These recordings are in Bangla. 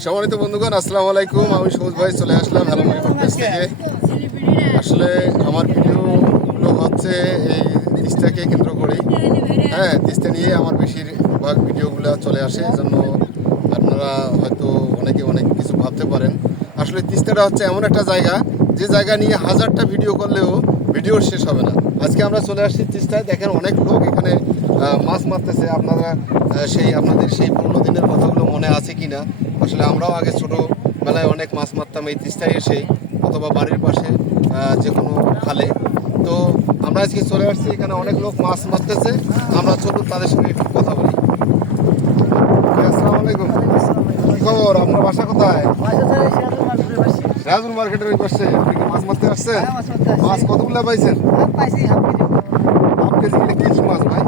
সম্মানিত বন্ধুগণ আসসালামু আলাইকুম। আমি সবুজ ভাই চলে আসলাম হ্যালো মহিপুর পেজ থেকে। আসলে আমার ভিডিওগুলো হচ্ছে এই তিস্তাকে কেন্দ্র করেই। হ্যাঁ তিস্তা নিয়ে আমার বেশিরভাগ ভিডিওগুলো চলে আসে এজন্য আপনারা হয়তো অনেকে অনেক কিছু ভাবতে পারেন। আসলে তিস্তাটা হচ্ছে এমন একটা জায়গা যে জায়গা নিয়ে হাজারটা ভিডিও করলেও ভিডিও শেষ হবে না। আজকে আমরা চলে আসছি তিস্তায়। দেখেন অনেক লোক এখানে মাছ মারতেছে। আপনারা সেই, আপনাদের সেই পুরোনো দিনের কথাগুলো মনে আছে কিনা? আসলে আমরাও আগে ছোট বেলায় অনেক মাছ মারতাম এই তিস্তায় এসে, অথবা বাড়ির পাশে যে কোনো খালে। তো আমরা আজকে চলে আসছি। এখানে অনেক লোক মাছ মারতেছে। আমরা চলুন তাদের সঙ্গে একটু কথা বলি। আসসালামু আলাইকুম। কি খবর? আপনার বাসা কোথায়? রাজুর মার্কেটের ওই পাশে আপনি কি মাছ মারতে আসছেন? মাছ কতগুলো পাইছেন? Half KG. এটা কি মাছ ভাই?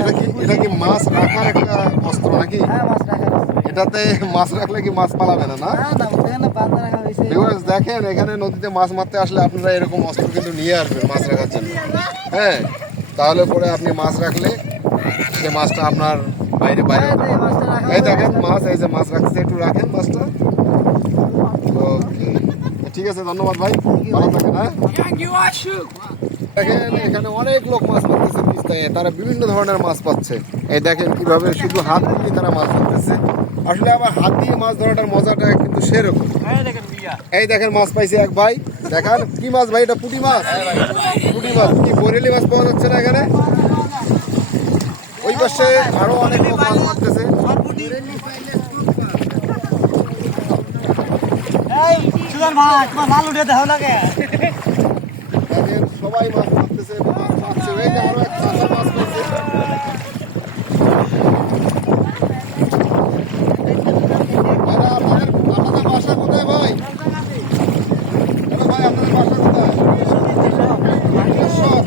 এটা কি এটা কি মাছ রাখার একটা অস্ত্র নাকি? এটাতে মাছ রাখলে কি মাছ পালাবে না না? ভিউয়ার্স দেখেন এখানে নদীতে মাছ মারতে আসলে আপনারা এরকম অস্ত্র কিন্তু নিয়ে আসবেন মাছ রাখার জন্য। হ্যাঁ তাহলে পরে আপনি মাছ রাখলে সে মাছটা আপনার বাইরে বাইরে এই দেখেন মাছ এই যে মাছ রাখছে একটু রাখেন মাছটা। ঠিক আছে ধন্যবাদ ভাই। ভালো থাকেন হ্যাঁ? দেখেন এখানে অনেক লোক মাছ মারতেছে তিস্তায় তারা বিভিন্ন ধরনের মাছ পাচ্ছে। এই দেখেন কীভাবে শুধু হাত দিয়ে তারা মাছ ধরতেছে। আসলে আবার হাত দিয়ে মাছ ধরাটার মজাটা কিন্তু সেরকম। এই দেখেন মাছ পাইছে এক ভাই। দেখান কি মাছ ভাই এটা পুঁটি মাছ? পুঁটি মাছ কি বরেলি মাছ পাওয়া যাচ্ছে না এখানে? ওই পাশে আরও অনেক লোক মাছ মারতেছে সবাই মাছ তোমার মাছ উঠে এই লাগে। সবাই মাছ মারতেছে মাছ পাইছে দাদা, আপনাদের আপনাদের বাসা কোথায় ভাই হ্যালো ভাই আপনাদের বাসা কোথায় ঈশ্বর।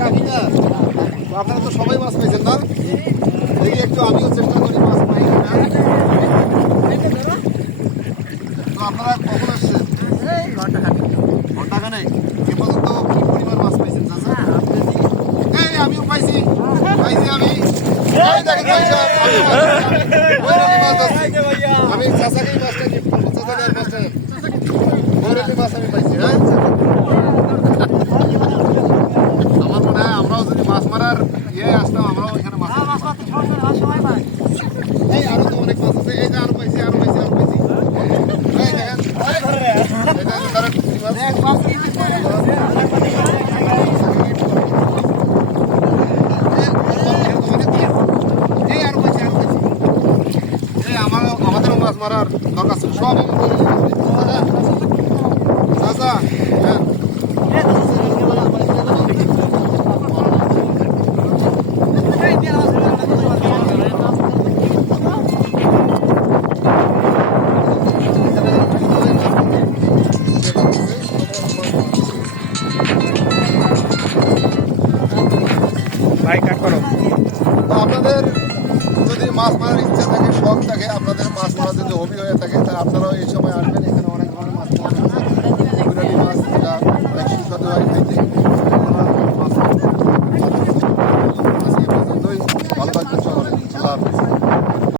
কাকিনা। তো আপনারা তো সবাই মাছ পাইছেন না দেখি একটু আমিও চেষ্টা করি মাছ পাই কিনা। তো আপনারা কখন আসছেন ঘন্টাখানেক এ পর্যন্ত কি পরিমাণ মাছ পাইছেন চাচা এই আমিও পাইছি পাইছি আমি এই দেখেন ভাই সাহেব, আমি চাচাকেই মাছটা হ্যাঁ? আমার মনে হয় আমরাও যদি মাছ মারার ইয়ে আসতাম, আমরাও এখানে মাছ এই আরও তো অনেক মাছ আছে। এই যে আরও পাইছি, আরও এই দেখেন তারা পুঁটি মাছ এই আরও পাইছি আরও পাইছি এই আমার আমাদেরও মাছ মারার দরকার ছিল সব চাচা হ্যাঁ। তো আপনাদের যদি মাছ মারার ইচ্ছা থাকে শখ থাকে আপনাদের মাছ মারা যদি হবি থাকে আপনারাও